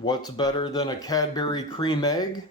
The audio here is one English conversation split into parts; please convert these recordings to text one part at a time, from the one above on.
What's better than a Cadbury cream egg?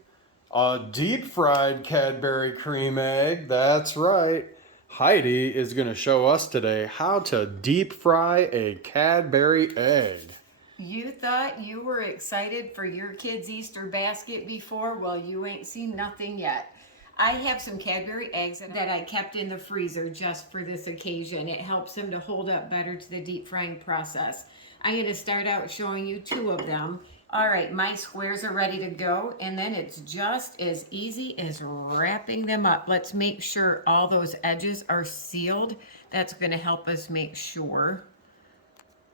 A deep fried Cadbury cream egg. That's right. Heidi is going to show us today how to deep fry a Cadbury egg. You thought you were excited for your kids' Easter basket before? Well, you ain't seen nothing yet. I have some Cadbury eggs that I kept in the freezer just for this occasion. It helps them to hold up better to the deep frying process. I'm going to start out showing you 2 of them. All right, my squares are ready to go, and then it's just as easy as wrapping them up. Let's make sure all those edges are sealed. That's going to help us make sure.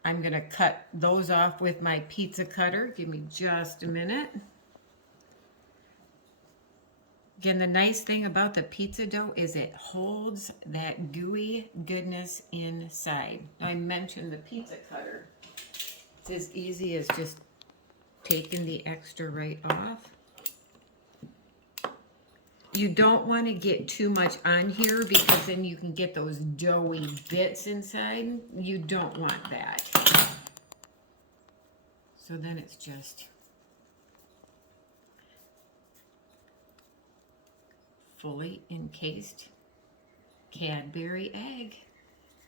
I'm going to cut those off with my pizza cutter. Give me just a minute. Again, the nice thing about the pizza dough is it holds that gooey goodness inside. I mentioned the pizza cutter. It's as easy as just taking the extra right off. You don't want to get too much on here because then you can get those doughy bits inside. You don't want that. So then it's just fully encased Cadbury egg.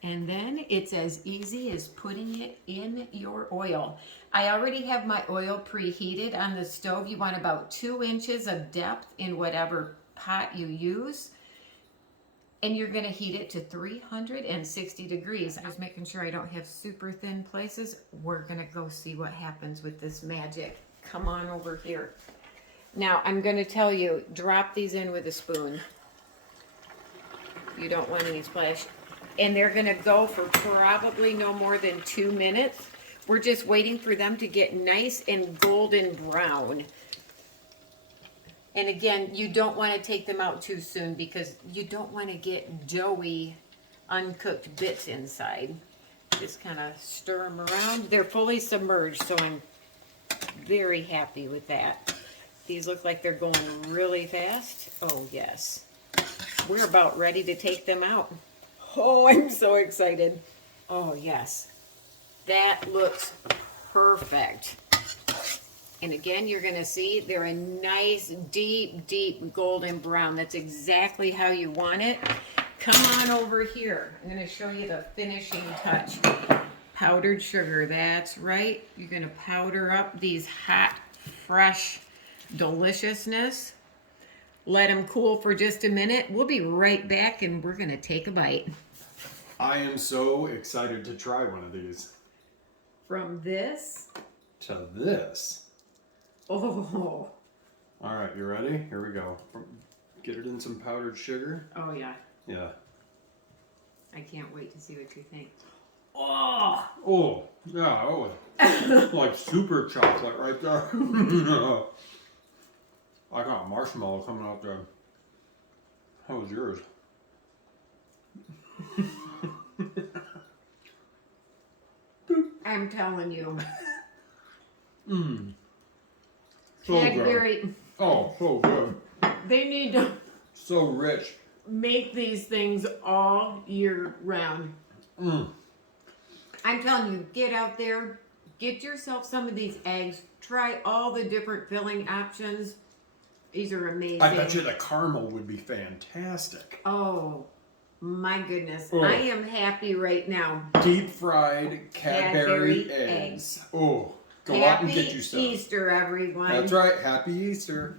And then it's as easy as putting it in your oil. I already have my oil preheated on the stove. You want about 2 inches of depth in whatever pot you use. And you're going to heat it to 360 degrees. Just making sure I don't have super thin places. We're going to go see what happens with this magic. Come on over here. Now, I'm going to tell you, drop these in with a spoon. You don't want any splash. And they're going to go for probably no more than 2 minutes. We're just waiting for them to get nice and golden brown. And again, you don't want to take them out too soon because you don't want to get doughy, uncooked bits inside. Just kind of stir them around. They're fully submerged, so I'm very happy with that. These look like they're going really fast. Oh, yes. We're about ready to take them out. Oh, I'm so excited. Oh, yes. That looks perfect. And again, you're going to see they're a nice, deep, deep golden brown. That's exactly how you want it. Come on over here. I'm going to show you the finishing touch. Powdered sugar, that's right. You're going to powder up these hot, fresh deliciousness. Let them cool for just a minute. We'll be right back and we're going to take a bite. I am so excited to try one of these. From this to this. Oh. All right, you ready? Here we go. Get it in some powdered sugar. Oh, yeah. Yeah. I can't wait to see what you think. Oh. Oh, yeah. Oh, like super chocolate right there. I got a marshmallow coming out there. How was yours? I'm telling you. Mmm. So Cadbury. good. Oh, so good. They need to So rich. make these things all year round. Mmm. I'm telling you, get out there, get yourself some of these eggs, try all the different filling options. These are amazing. I bet you the caramel would be fantastic. Oh, my goodness. Oh. I am happy right now. Deep fried Cadbury eggs. Oh, go out and get you some. Happy Easter, everyone. That's right. Happy Easter.